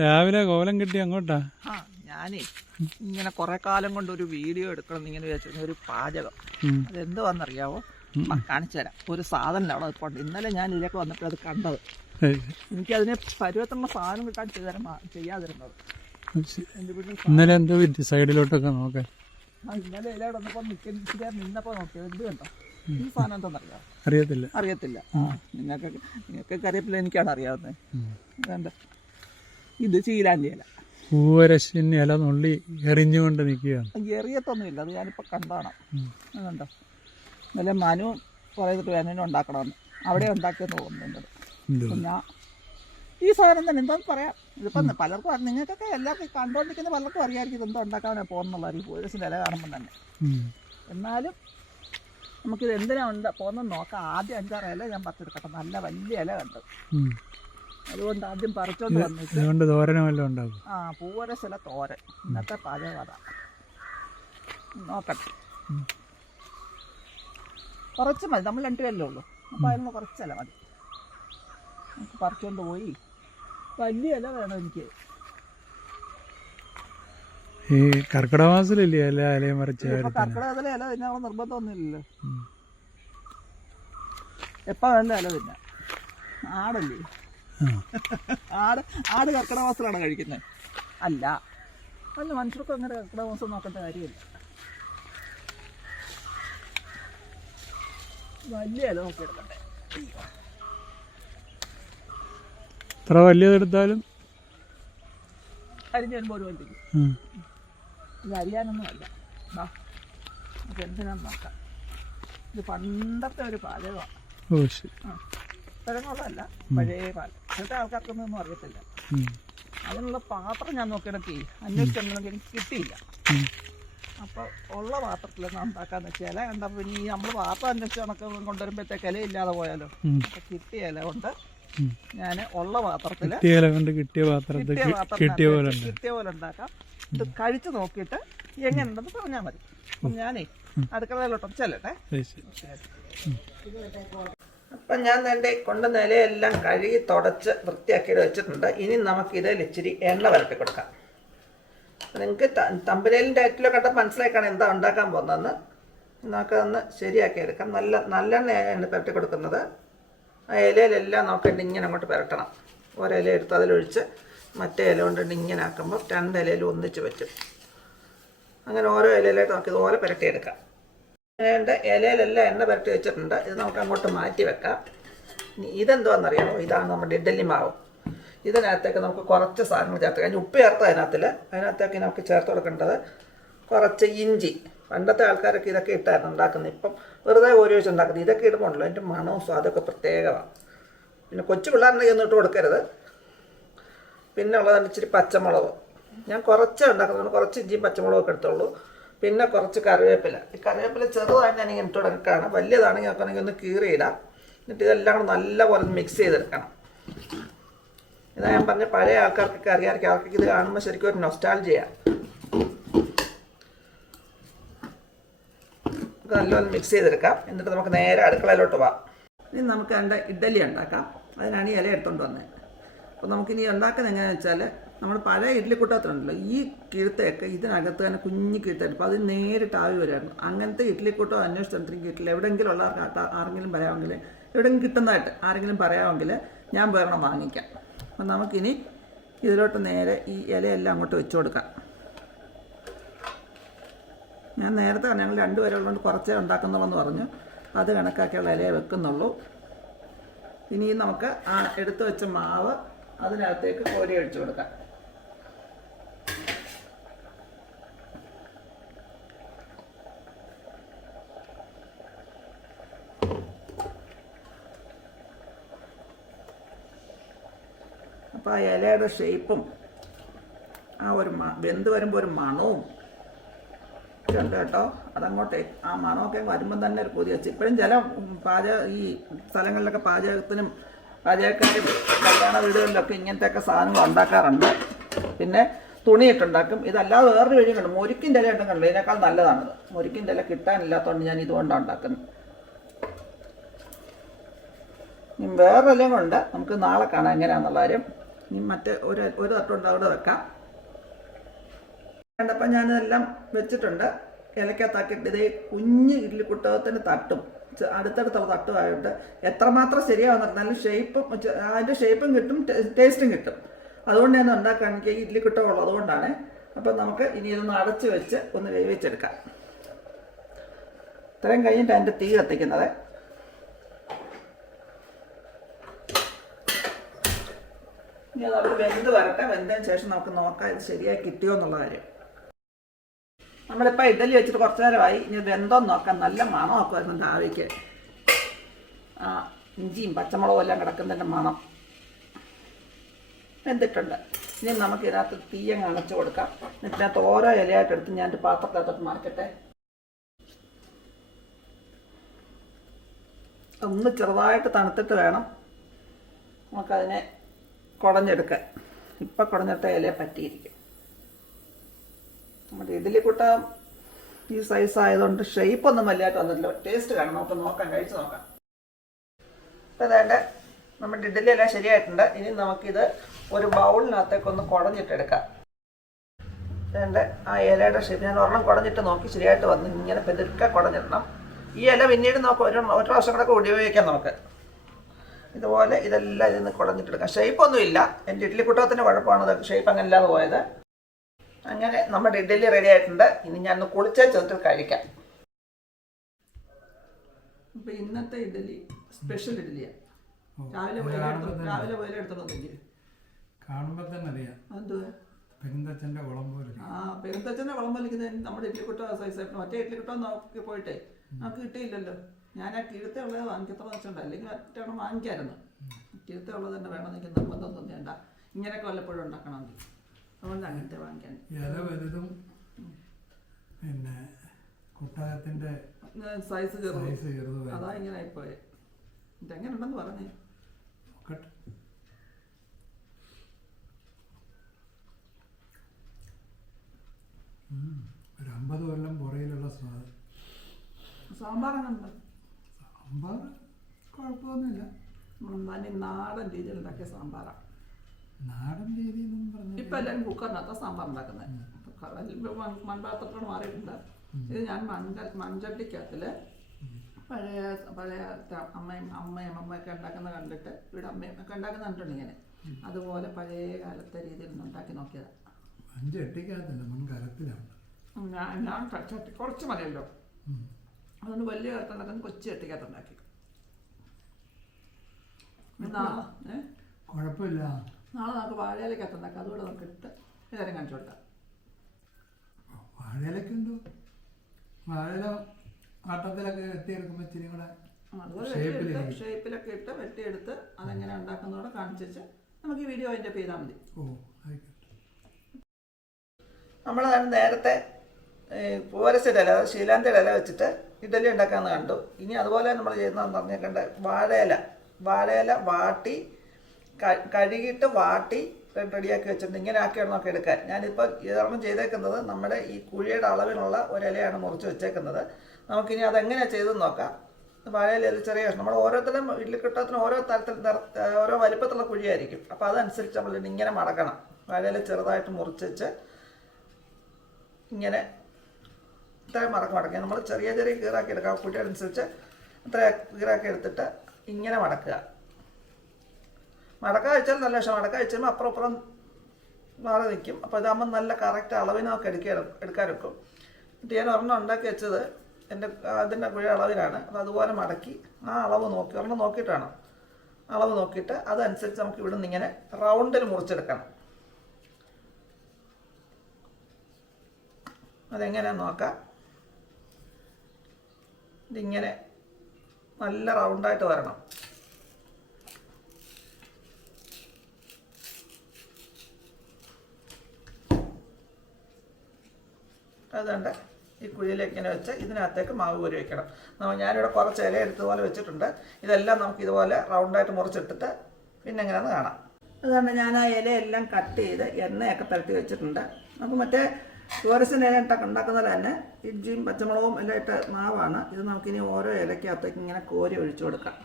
രാവിലെ കോലം കിട്ടി അങ്ങോട്ടാ. ഞാനേ ഇങ്ങനെ കുറെ കാലം കൊണ്ട് ഒരു വീഡിയോ എടുക്കണം ഇങ്ങനെ വിചാരിച്ചു. ഒരു പാചകം അതെന്തുവാന്നറിയാവോ? കാണിച്ചു തരാം. ഒരു സാധനം അവിടെ നിൽപ്പുണ്ട്. ഇന്നലെ ഞാൻ ഇതിലേക്ക് വന്നിട്ട് അത് കണ്ടത്. എനിക്കതിന് പരുവത്തുള്ള സാധനം കിട്ടാൻ ചെയ്യാതിരുന്നത്. ഇന്നലെ എന്തോ സൈഡിലോട്ടൊക്കെ നോക്കാൻ ഇന്നലെ ഇതിലൂടെ വന്നപ്പോൾ നിന്നപ്പോൾ നോക്കിയത് എന്ത് കണ്ടോ? ഈ സാധനം എന്താണെന്നറിയാമോ? അറിയത്തില്ല. നിങ്ങൾക്ക് കറിയപ്പില്ല, എനിക്കാണ് അറിയാവുന്നത്. അതുകൊണ്ട് ഇത് ചീലാൻ്റെ ഇല, പൂവരശിന് ഇല നുള്ളി എറിഞ്ഞുകൊണ്ട് നിൽക്കുകയാണ്. എറിയത്തൊന്നുമില്ല, അത് ഞാനിപ്പോൾ കണ്ടാണ്. അതുകൊണ്ടോ ഇന്നലെ മനു പറയുന്നിട്ട് വേനലും ഉണ്ടാക്കണമെന്ന് അവിടെ ഉണ്ടാക്കിയെന്ന് തോന്നുന്നുണ്ട്. പിന്നെ ഈ സാധനം തന്നെ എന്താണെന്ന് പറയാം. ഇതിപ്പം പലർക്കും നിങ്ങൾക്കൊക്കെ എല്ലാവർക്കും കണ്ടുകൊണ്ടിരിക്കുന്ന പലർക്കും അറിയാമായിരിക്കും ഇതെന്തോ ഉണ്ടാക്കാനേ പോകുന്നുള്ള ഈ പൂരസിൻ്റെ ഇല കാണുമ്പോൾ തന്നെ. എന്നാലും നമുക്കിത് എന്തിനാ പോകുന്നത് നോക്കാം. ആദ്യം 5-6 ഇല ഞാൻ പറിച്ചെടുക്കട്ടെ. നല്ല വലിയ ഇല കണ്ടു, അതുകൊണ്ട് ആദ്യം പറിച്ചോണ്ട് വന്നിട്ട് പൂവരസില തോരൻ. ഇന്നത്തെ പാചക കഥ നോക്കട്ടെ. കുറച്ച് മതി, നമ്മൾ 2 പേരല്ലേ ഉള്ളൂ. അപ്പോൾ അതിനുള്ള കുറച്ചില മതി. നമുക്ക് പറിച്ചുകൊണ്ട് പോയി. വലിയ ഇല വേണം എനിക്ക്. ഈ കർക്കിടക മാസത്തിലല്ലേ ഇലയും കർക്കിടകത്തിലെ ഇല തിന്നാനുള്ള നിർബന്ധമൊന്നുമില്ലല്ലോ. എപ്പോൾ വേണ്ട ഇല തിന്നാം. ആടല്ലേ, ആട് കർക്കിടക മാസത്തിലാണ് കഴിക്കുന്നത്. അല്ല മനുഷ്യർക്കും അങ്ങനെ കർക്കിടക മാസം നോക്കേണ്ട കാര്യമില്ല. വലിയ ഇല നോക്കി എടുക്കട്ടെ. എത്ര വലിയതെടുത്താലും അരിഞ്ഞ് വരുമ്പോൾ ഒരു വലിയ ഇത് അരിയാനൊന്നും അല്ല. നമുക്ക് എന്തിനാന്ന് നോക്കാം. ഇത് പണ്ടത്തെ ഒരു പാചകമാണ്. പഴങ്ങളുള്ളതല്ല, പഴയ പാൽ. ഇന്നത്തെ ആൾക്കാർക്കൊന്നും അറിയത്തില്ല. അതിനുള്ള പാത്രം ഞാൻ നോക്കിയിടക്കി അന്വേഷിച്ചിട്ടുണ്ടെങ്കിൽ എനിക്ക് കിട്ടിയില്ല. അപ്പോൾ ഉള്ള പാത്രത്തിലൊന്നും ഉണ്ടാക്കാന്ന് വെച്ചാൽ ഇല കണ്ടപ്പോൾ പിന്നെ ഈ നമ്മൾ പാത്രം അന്വേഷിച്ച് കണക്ക് കൊണ്ടുവരുമ്പോഴത്തേക്ക് ഇലയില്ലാതെ പോയാലോ. കിട്ടിയ ഇല കൊണ്ട് ഞാൻ ഉള്ള പാത്രത്തിൽ കിട്ടിയ പോലെ ഉണ്ടാക്കാം. ഇത് കഴിച്ച് നോക്കിയിട്ട് എങ്ങനെയുണ്ടെന്ന് പറഞ്ഞാൽ മതി. ഞാനേ അടുക്കളയിലോട്ടൊന്ന് ചെല്ലട്ടെ. അപ്പം ഞാൻ എൻ്റെ കൊണ്ടുവന്ന ഇലയെല്ലാം കഴുകി തുടച്ച് വൃത്തിയാക്കിയിട്ട് വെച്ചിട്ടുണ്ട്. ഇനി നമുക്കിതിൽ ഇച്ചിരി എണ്ണ വരട്ടി കൊടുക്കാം. നിങ്ങൾക്ക് തമ്പനയിലും ഡയറ്റിലോ കണ്ടാൽ മനസ്സിലാക്കാണ് എന്താ ഉണ്ടാക്കാൻ പോകുന്നതെന്ന്. നമുക്കതൊന്ന് ശരിയാക്കി എടുക്കാം. നല്ലെണ്ണയാണ് പുരട്ടി കൊടുക്കുന്നത്. ആ ഇലയിലെല്ലാം നോക്കിയിട്ട് ഇങ്ങനെ അങ്ങോട്ട് പുരട്ടണം. ഓരോ ഇല എടുത്ത് അതിലൊഴിച്ച് മറ്റേ ഇല കൊണ്ടിട്ട് ഇങ്ങനെ ആക്കുമ്പോൾ 2 ഇലയിൽ ഒന്നിച്ച് പറ്റും. അങ്ങനെ ഓരോ ഇലയിലായിട്ട് നമുക്ക് ഇതുപോലെ പുരട്ടിയെടുക്കാം. അങ്ങനെയുണ്ട് ഇലയിലെല്ലാം എണ്ണ പുരട്ടി വെച്ചിട്ടുണ്ട്. ഇത് നമുക്ക് അങ്ങോട്ട് മാറ്റി വെക്കാം. ഇതെന്തുവാണെന്നറിയാമോ? ഇതാണ് നമ്മുടെ ഇഡ്ഡലി മാവ്. ഇതിനകത്തേക്ക് നമുക്ക് കുറച്ച് സാധനങ്ങൾ ചേർത്ത് കഴിഞ്ഞ് ഉപ്പ് ചേർത്ത് അതിനകത്തേക്ക് നമുക്ക് ചേർത്ത് കൊടുക്കേണ്ടത് കുറച്ച് ഇഞ്ചി. പണ്ടത്തെ ആൾക്കാരൊക്കെ ഇതൊക്കെ ഇട്ടായിരുന്നു ഉണ്ടാക്കുന്നത്. ഇപ്പം വെറുതെ ഓരോ വെച്ച് ഉണ്ടാക്കുന്നത്. ഇതൊക്കെ ഇടുമ്പോണ്ടല്ലോ അതിൻ്റെ മണവും സ്വാദൊക്കെ പ്രത്യേകമാണ്. പിന്നെ കൊച്ചു പിള്ളേരുണ്ടെങ്കിൽ ഒന്നും ഇട്ട് കൊടുക്കരുത്. പിന്നെ ഉള്ളതാണ് ഇച്ചിരി പച്ചമുളക്. ഞാൻ കുറച്ചേ ഉണ്ടാക്കുന്നുള്ളൂ. കുറച്ച് ഇഞ്ചിയും പച്ചമുളകൊക്കെ എടുത്തുള്ളൂ. പിന്നെ കുറച്ച് കറിവേപ്പില. ഈ കറിവേപ്പില ചെറുതായിട്ട് ഞാനിങ്ങനെ ഇട്ട് കൊടുക്കുകയാണ്. വലിയതാണെങ്കിൽ നോക്കുകയാണെങ്കിൽ ഒന്ന് കീറിയിടാം. എന്നിട്ട് ഇതെല്ലാം കൂടെ നല്ലപോലെ മിക്സ് ചെയ്തെടുക്കണം. ഇതാ ഞാൻ പറഞ്ഞ പഴയ ആൾക്കാർക്കൊക്കെ അറിയാമായിരിക്കും. അവർക്കൊക്കെ ഇത് കാണുമ്പോൾ ശരിക്കും ഒരു നൊസ്റ്റാൾജിയാണ്. നമുക്ക് നല്ലപോലെ മിക്സ് ചെയ്തെടുക്കാം. എന്നിട്ട് നമുക്ക് നേരെ അടുക്കളയിലോട്ട് പോവാം. ഇനി നമുക്ക് എൻ്റെ ഇഡ്ഡലി ഉണ്ടാക്കാം. അതിനാണ് ഈ ഇല എടുത്തുകൊണ്ട് വന്നത്. അപ്പോൾ നമുക്കിനി ഉണ്ടാക്കുന്നത് എങ്ങനെയാണെന്ന് വെച്ചാൽ നമ്മൾ പഴയ ഇഡ്ഡലിക്കൂട്ടത്തിലുണ്ടല്ലോ, ഈ കിഴുത്തയൊക്കെ ഇതിനകത്ത് തന്നെ കുഞ്ഞു കിഴുത്തായിട്ട് അപ്പോൾ അത് നേരിട്ട് ആവി വരുമായിരുന്നു. അങ്ങനത്തെ ഇഡ്ഡലിക്കൂട്ടം അന്വേഷിച്ചിട്ടുണ്ടെങ്കിൽ കിട്ടില്ല. എവിടെയെങ്കിലും ഉള്ളവർക്ക് ആരെങ്കിലും പറയാമെങ്കിൽ, എവിടെയെങ്കിലും കിട്ടുന്നതായിട്ട് ആരെങ്കിലും പറയാമെങ്കിൽ ഞാൻ വേണം വാങ്ങിക്കാം. അപ്പം നമുക്കിനി ഇതിലോട്ട് നേരെ ഈ ഇലയെല്ലാം അങ്ങോട്ട് വെച്ച് കൊടുക്കാം. ഞാൻ നേരത്തെ ഞങ്ങൾ 2 പേരുള്ളതുകൊണ്ട് കുറച്ചേ ഉണ്ടാക്കുന്നുള്ളൂ പറഞ്ഞു. അത് കണക്കാക്കിയുള്ള ഇലയെ വെക്കുന്നുള്ളൂ. ഇനി നമുക്ക് ആ എടുത്തു വെച്ച മാവ് അതിനകത്തേക്ക് കോരി ഒഴിച്ചു കൊടുക്കാം. അപ്പോൾ ആ ഇലയുടെ ഷേപ്പും ആ ഒരു വെന്ത് വരുമ്പോൾ ഒരു മണവും ഉണ്ട് കേട്ടോ. അതങ്ങോട്ടേ ആ മണമൊക്കെ വരുമ്പം തന്നെ ഒരു കൊതി വെച്ച്. ഇപ്പോഴും ചില ഈ സ്ഥലങ്ങളിലൊക്കെ പാചകക്കാരും കല്യാണ വീടുകളിലൊക്കെ ഇങ്ങനത്തെയൊക്കെ സാധനങ്ങൾ ഉണ്ടാക്കാറുണ്ട്. പിന്നെ തുണിയിട്ടുണ്ടാക്കും. ഇതല്ലാതെ വേറൊരു വഴിയും കണ്ടു, മുരിക്കിൻ്റെ ഇല ഉണ്ടെങ്കിൽ കണ്ടു. ഇതിനേക്കാൾ നല്ലതാണത്. മുരിക്കിൻ്റെ ഇല കിട്ടാനില്ലാത്തതുകൊണ്ട് ഞാൻ ഇതുകൊണ്ടാണ് ഉണ്ടാക്കുന്നത്. വേറൊരു ഇലയും കൊണ്ട് നമുക്ക് നാളെ കാണാം എങ്ങനെയാണെന്നുള്ള കാര്യം. ഇനി മറ്റേ ഒരു തട്ടുണ്ട് അവിടെ വെക്കാം. കണ്ടപ്പോൾ ഞാനിതെല്ലാം വെച്ചിട്ടുണ്ട്. ഇലക്കകത്താക്കിയിട്ട് ഇതേ കുഞ്ഞ് ഇഡ്ഡലി കുട്ടകത്തിന് തട്ടും അടുത്തടുത്തുള്ള തട്ടുമായിട്ട് എത്രമാത്രം ശരിയാവുന്ന നല്ല ഷേപ്പും അതിൻ്റെ ഷേപ്പും കിട്ടും, ടേസ്റ്റും കിട്ടും. അതുകൊണ്ട് ഞാൻ ഉണ്ടാക്കാൻ എനിക്ക് ഇഡ്ഡലി കുട്ടകം ഉള്ളതുകൊണ്ടാണ്. അപ്പം നമുക്ക് ഇനി ഇതൊന്ന് അടച്ച് വെച്ച് ഒന്ന് വേവിച്ചെടുക്കാം. ഇത്രയും കഴിഞ്ഞിട്ട് അതിൻ്റെ തീ കത്തിക്കുന്നത്. ഇനി അത് വെന്ത് വരട്ടെ. വെന്തതിന് ശേഷം നമുക്ക് നോക്കാം ഇത് ശരിയായി കിട്ടിയോ എന്നുള്ള കാര്യം. നമ്മളിപ്പോൾ ഇഡ്ഡലി വെച്ചിട്ട് കുറച്ച് നേരമായി. ഇനി വെന്തോന്ന് നോക്കാം. നല്ല മണമൊക്കെ വരുന്നുണ്ട് ആവിക്ക്. ഇഞ്ചിയും പച്ചമുളകും എല്ലാം കിടക്കുന്നതിൻ്റെ മണം വെന്തിട്ടുണ്ട്. ഇനി നമുക്ക് ഇതിനകത്ത് തീയങ്ങ് അണച്ചു കൊടുക്കാം. ഇതിനകത്ത് ഓരോ ഇലയായിട്ട് എടുത്ത് ഞാൻ പാത്രത്തിനകത്തോട്ട് മാറ്റട്ടെ. ഒന്ന് ചെറുതായിട്ട് തണുത്തിട്ട് വേണം നമുക്കതിനെ കുടഞ്ഞെടുക്കാൻ. ഇപ്പം കുടഞ്ഞിട്ട ഇലയെ പറ്റിയിരിക്കും. നമ്മുടെ ഇഡ്ഡലി കുട്ടകം ഈ സൈസ് ആയതുകൊണ്ട് ഷേപ്പൊന്നും വലിയായിട്ട് വന്നിട്ടില്ല. ടേസ്റ്റ് കാണാം. നമുക്ക് നോക്കാം, കഴിച്ച് നോക്കാം. അപ്പോൾ അതേണ്ട നമ്മുടെ ഇഡ്ഡലി എല്ലാം ശരിയായിട്ടുണ്ട്. ഇനി നമുക്കിത് ഒരു ബൗളിനകത്തേക്കൊന്ന് കുടഞ്ഞിട്ടെടുക്കാം. അതേണ്ട ആ ഇലയുടെ ഷേപ്പ് ഞാൻ ഒരെണ്ണം കുടഞ്ഞിട്ട് നോക്കി ശരിയായിട്ട് വന്ന് ഇങ്ങനെ പെതുക്കെ കുടഞ്ഞിടണം. ഈ ഇല പിന്നീട് നമുക്ക് ഒരു പ്രാവശ്യം കൂടെ ഉപയോഗിക്കാം. നമുക്ക് ഇതുപോലെ ഇതെല്ലാം ഇതിൽ നിന്ന് കുടഞ്ഞിട്ടെടുക്കാം. ഷേപ്പൊന്നുമില്ല. എൻ്റെ ഇഡ്ഡലി കുട്ടകത്തിൻ്റെ കുഴപ്പമാണ് ഷേപ്പ് അങ്ങനെ ഇല്ലാതെ പോയത്. അങ്ങനെ നമ്മുടെ ഇഡ്ഡലി റെഡി ആയിട്ടുണ്ട്. ഇനി ഞാൻ ഒന്ന് കുളിച്ചേ ചേർത്ത് കഴിക്കാം. ഇപ്പം ഇന്നത്തെ ഇഡ്ഡലി സ്പെഷ്യൽ ഇഡ്ഡലിയാണ്. രാവിലെ പോയിലെടുത്തോന്നില്ല കാണുമ്പോൾ തന്നെ അറിയാം. എന്തുവാ പെരുന്തച്ഛൻ്റെ കുളം പോലെ. പെരുന്തച്ഛൻ്റെ കുളം വലിക്കുന്നത് നമ്മുടെ ഇഡ്ഡലി കുട്ട സൈസായിട്ട്. മറ്റേ ഇഡ്ഡലി കുട്ടം നോക്കി പോയിട്ടേ നമുക്ക് കിട്ടിയില്ലല്ലോ. ഞാൻ ആ കിഴുത്ത ഉള്ളത് വാങ്ങിക്കത്ര വെച്ചിട്ടുണ്ട്. അല്ലെങ്കിൽ മറ്റൊരെണ്ണം വാങ്ങിക്കായിരുന്നു. കിഴുത്ത ഉള്ളത് തന്നെ വേണം. എനിക്ക് നിർബന്ധം തോന്നിയണ്ട. ഇങ്ങനെയൊക്കെ വല്ലപ്പോഴും ഉണ്ടാക്കണമെങ്കിൽ. അതുകൊണ്ട് അങ്ങനത്തെ വാങ്ങിക്കാൻ. ഇല വലുതും പിന്നെ കുട്ടകത്തിൻ്റെ സൈസ് ചെറുതും. അതാ ഇങ്ങനെ ആയിപ്പോയെ. ഇതെങ്ങനെ ഉണ്ടെന്ന് പറഞ്ഞേ. നോക്കട്ടെ. ഒരു 50 കൊല്ലം പുറയിലുള്ള സ്വാദ്. സാമ്പാർ എങ്ങനെ? സാമ്പാർ കുഴപ്പമൊന്നുമില്ല. നാടൻ രീതിയിൽ ഉണ്ടാക്കിയ സാമ്പാറാണ്. നാടൻ രീതി എന്നും പറഞ്ഞു. ഇപ്പം എല്ലാവരും കുക്കറിനകത്ത സാമ്പാർ ഉണ്ടാക്കുന്നത്. മൺപാത്രത്തോട് മാറിയിട്ടുണ്ട്. ഇത് ഞാൻ മൺചട്ടിക്കകത്തിൽ പഴയ അമ്മയൊക്കെ ഉണ്ടാക്കുന്ന കണ്ടിട്ട് ഇവിടെ അമ്മയൊക്കെ ഉണ്ടാക്കുന്ന കണ്ടിട്ടുണ്ട് ഇങ്ങനെ. അതുപോലെ പഴയ കാലത്തെ രീതിയിൽ ഉണ്ടാക്കി നോക്കിയതാണ്. മൺചട്ടിക്കകത്തല്ല, മുൻകാലത്തിലാണ്. ഞാൻ ചട്ടി കുറച്ച് മതിയല്ലോ. അതുകൊണ്ട് വലിയ കാലത്തുണ്ടാക്കുന്ന കൊച്ചു ചട്ടിക്കകത്തുണ്ടാക്കി. കുഴപ്പമില്ല. നാളെ നമുക്ക് വാഴയിലേക്കകത്ത് ഉണ്ടാക്കാം. അതുകൂടെ നമുക്ക് ഇട്ട് എല്ലാവരും കാണിച്ചു കൊടുക്കാം. വാഴയിലൊക്കെയുണ്ടോ? വാഴയില ആട്ടത്തിലൊക്കെ എത്തിയെടുക്കുമ്പോൾ ഇച്ചിരി കൂടെ അതുപോലെ ഷേപ്പിലൊക്കെ ഇട്ട് വെട്ടിയെടുത്ത് അതെങ്ങനെ ഉണ്ടാക്കുന്നതോടെ കാണിച്ചു നമുക്ക് ഈ വീഡിയോ അതിൻ്റെ ചെയ്താൽ മതി. നമ്മൾ നേരത്തെ പൂവരസിൻ്റെ ഇല, ശീലാന്തിയുടെ ഇല വെച്ചിട്ട് ഇഡ്ഡലി ഉണ്ടാക്കാമെന്ന് കണ്ടു. ഇനി അതുപോലെ നമ്മൾ ചെയ്യുന്നതെന്ന് പറഞ്ഞേക്കണ്ട വാഴയില വാട്ടി കഴുകിയിട്ട് വാട്ടി റെഡിയാക്കി വെച്ചിട്ടുണ്ട്. ഇങ്ങനെ ആക്കിയാണ് നമുക്ക് എടുക്കാൻ. ഞാനിപ്പോൾ ഇതെണ്ണം ചെയ്തേക്കുന്നത് നമ്മുടെ ഈ കുഴിയുടെ അളവിനുള്ള ഒരിലയാണ് മുറിച്ച് വെച്ചേക്കുന്നത്. നമുക്കിനി അതെങ്ങനെയാണ് ചെയ്തെന്ന് നോക്കാം. വാഴയില ചെറിയ കഷ്ണം. നമ്മൾ ഓരോരുത്തരും ഇഡ്ഡലിക്കുട്ടത്തിന് ഓരോ തരത്തിൽ ഓരോ വലിപ്പത്തിലുള്ള കുഴിയായിരിക്കും. അപ്പോൾ അതനുസരിച്ച് നമ്മൾ ഇങ്ങനെ മടക്കണം. വാഴയില ചെറുതായിട്ട് മുറിച്ച് വെച്ച് ഇങ്ങനെ ഇത്രയും മടക്കി നമ്മൾ ചെറിയ കീറാക്കി എടുക്കാം. കുഴി അനുസരിച്ച് ഇത്ര കീറാക്കി എടുത്തിട്ട് ഇങ്ങനെ മടക്കുക. മടക്ക വെച്ചാൽ നല്ല ഇഷ്ടം. മടക്ക വെച്ചാൽ അപ്പുറം മാറി നിൽക്കും. അപ്പോൾ ഇതാകുമ്പോൾ നല്ല കറക്റ്റ് അളവിന് നമുക്ക് എടുക്കാനൊക്കും. എന്നിട്ട് ഞാൻ ഒരെണ്ണം ഉണ്ടാക്കി വെച്ചത് അതിൻ്റെ കുഴി അളവിലാണ്. അപ്പോൾ അതുപോലെ മടക്കി ആ അളവ് നോക്കി ഒരെണ്ണം നോക്കിയിട്ടാണ് അളവ് നോക്കിയിട്ട് അതനുസരിച്ച് നമുക്ക് ഇവിടെ നിന്ന് ഇങ്ങനെ റൗണ്ടിൽ മുറിച്ചെടുക്കണം. അതെങ്ങനെയാണെന്ന് നോക്കാം. ഇതിങ്ങനെ നല്ല റൗണ്ടായിട്ട് വരണം. അതുകൊണ്ട് ഈ കുഴിയിലേക്ക് ഇങ്ങനെ വെച്ച് ഇതിനകത്തേക്ക് മാവ് കോരി വയ്ക്കണം. ഞാനിവിടെ കുറച്ച് ഇല എടുത്തതുപോലെ വെച്ചിട്ടുണ്ട്. ഇതെല്ലാം നമുക്ക് ഇതുപോലെ റൗണ്ടായിട്ട് മുറിച്ചെടുത്തിട്ട് പിന്നെ എങ്ങനെയാണെന്ന് കാണാം. അതുകൊണ്ട് ഞാൻ ആ ഇലയെല്ലാം കട്ട് ചെയ്ത് എണ്ണയൊക്കെ പുരട്ടി വെച്ചിട്ടുണ്ട്. നമുക്ക് മറ്റേ ടൂറിസ്റ്റിൻ്റെ ഇല ഉണ്ടാക്കുന്നത് തന്നെ ഇഞ്ചിയും പച്ചമുളകും എല്ലാം ഇട്ട മാവാണ്. ഇത് നമുക്കിനി ഓരോ ഇലയ്ക്കകത്തേക്ക് ഇങ്ങനെ കോരി ഒഴിച്ചു കൊടുക്കാം.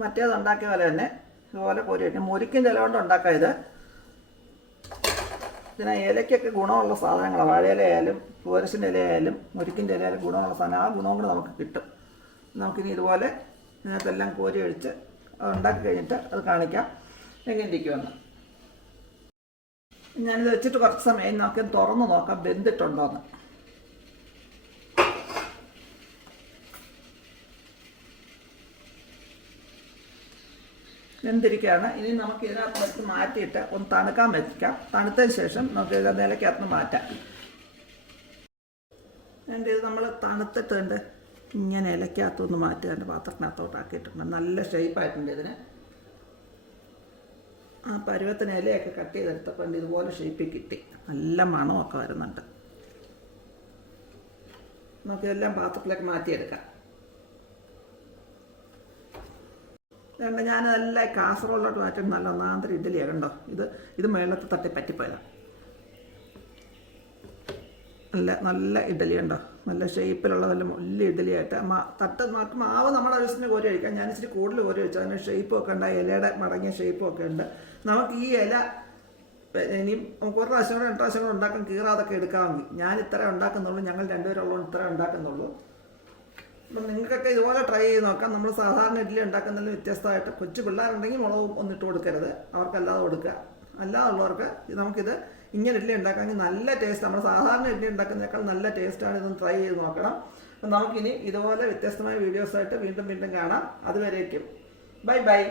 മറ്റേത് ഉണ്ടാക്കിയ പോലെ തന്നെ ഇതുപോലെ കോരി വയ്ക്കും. മുരിക്കിൻ്റെ ഇല കൊണ്ട് ഉണ്ടാക്കാം ഇത്. ഇതിന് ഇലയ്ക്കൊക്കെ ഗുണമുള്ള സാധനങ്ങളാണ്. വാഴയില ആയാലും പൂവരശിൻ്റെ ഇല ആയാലും മുരിക്കിൻ്റെ ഇല ആയാലും ഗുണമുള്ള സാധനം. ആ ഗുണവും കൂടെ നമുക്ക് കിട്ടും. നമുക്കിനി ഇതുപോലെ ഇതിനകത്തെല്ലാം കോരി ഒഴിച്ച് ഉണ്ടാക്കി കഴിഞ്ഞിട്ട് അത് കാണിക്കാം എങ്ങനെ ഇരിക്കുമെന്ന്. ഞാനിത് വെച്ചിട്ട് കുറച്ച് സമയം നമുക്ക് തുറന്ന് നോക്കാം വെന്തിട്ടുണ്ടോയെന്ന്. വെന്തിരിക്കുകയാണ്. ഇനി നമുക്ക് ഇതിനകത്ത് വെച്ച് മാറ്റിയിട്ട് ഒന്ന് തണുക്കാൻ വെക്കാം. തണുത്തതിന് ശേഷം നമുക്ക് ഇത് നിലയ്ക്കകത്ത് മാറ്റാം. എൻ്റെ ഇത് നമ്മൾ തണുത്തിട്ടുണ്ട് ഇങ്ങനെ ഇലയ്ക്കകത്തൊന്ന് മാറ്റി എൻ്റെ പാത്രത്തിനകത്തോട്ടാക്കിയിട്ടുണ്ട്. നല്ല ഷേപ്പായിട്ടുണ്ട് ഇതിന്. ആ പരുവത്തിന് ഇലയൊക്കെ കട്ട് ചെയ്തെടുത്തപ്പോൾ ഇതുപോലെ ഷേപ്പിൽ കിട്ടി. നല്ല മണമൊക്കെ വരുന്നുണ്ട്. നമുക്കിതെല്ലാം പാത്രത്തിലേക്ക് മാറ്റിയെടുക്കാം. അതുകൊണ്ട് ഞാനതെല്ലാം കാസറോളിലോട്ട് മാറ്റി നല്ല ഒന്നാന്തരം ഇഡ്ഡലിയാണ്. കണ്ടോ, ഇത് മേളത്ത് തട്ടി പറ്റിപ്പോയതാണ്. നല്ല ഇഡ്ഡലി ഉണ്ടോ, നല്ല ഷേപ്പിലുള്ള നല്ല വലിയ ഇഡ്ഡലിയായിട്ട് നമുക്ക് മാവ് നമ്മുടെ ആവശ്യത്തിന് കോരി കഴിക്കാം. ഞാൻ ഇച്ചിരി കൂടുതൽ കോരി വെച്ചു. അതിന് ഷേപ്പും ഒക്കെ ഉണ്ട്, ഇലയുടെ മടങ്ങിയ ഷേപ്പും ഒക്കെ ഉണ്ട്. നമുക്ക് ഈ ഇല ഇനിയും നമുക്ക് ഒരു പ്രാവശ്യം കൂടെ 2 പ്രാവശ്യം കൂടെ ഉണ്ടാക്കാൻ കീറാതൊക്കെ എടുക്കാമെങ്കിൽ. ഞാൻ ഇത്ര ഉണ്ടാക്കുന്നുള്ളൂ, ഞങ്ങൾ 2 പേരുള്ളതുകൊണ്ട് ഇത്ര ഉണ്ടാക്കുന്നുള്ളൂ. അപ്പം നിങ്ങൾക്കൊക്കെ ഇതുപോലെ ട്രൈ ചെയ്ത് നോക്കാം. നമ്മൾ സാധാരണ ഇഡ്ഡലി ഉണ്ടാക്കുന്നതിൽ വ്യത്യസ്തമായിട്ട് കൊച്ചു പിള്ളേരുണ്ടെങ്കിൽ മുളകും ഒന്നിട്ട് കൊടുക്കരുത്, അവർക്കല്ലാതെ കൊടുക്കുക. അല്ലാതുള്ളവർക്ക് നമുക്കിത് ഇങ്ങനെ ഇഡ്ഡലി ഉണ്ടാക്കാമെങ്കിൽ നല്ല ടേസ്റ്റ്, നമ്മൾ സാധാരണ ഇഡ്ഡലി ഉണ്ടാക്കുന്നതിനേക്കാൾ നല്ല ടേസ്റ്റാണ്. ഇതൊന്ന് ട്രൈ ചെയ്ത് നോക്കണം. അപ്പം നമുക്കിനി ഇതുപോലെ വ്യത്യസ്തമായ വീഡിയോസായിട്ട് വീണ്ടും കാണാം. അതുവരേക്കും ബൈ ബൈ.